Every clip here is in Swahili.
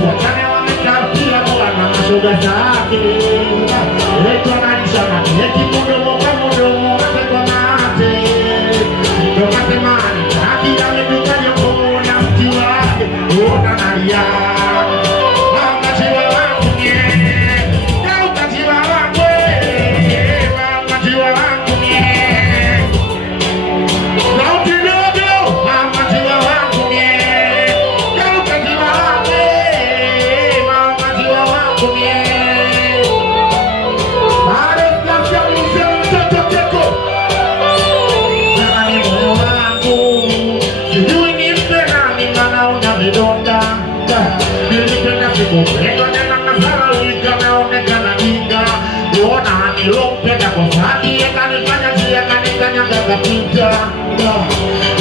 tuwachane wamekaribia bwana mashoga zake. Eti wananisha mati, eti mdomo kwa mdomo mate kwa mate. Ndo matemani, haki ameduka jokomu na mti wake. Uona nalia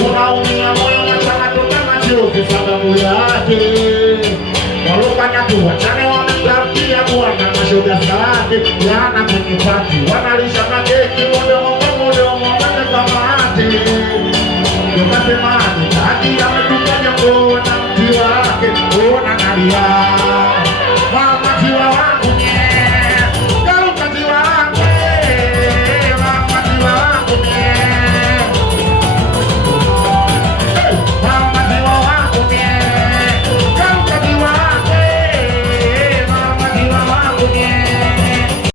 unaumia moyo machana toka machozi sababu yake. Walofanya tuwachane wamekaribia bwana mashoga zake. Yana kwenye pati wanalisha makeki mdomo kwa mdomo mate kwa mate. Ndo matemani hadi ametuka jokomu na mti wake. Ona nalia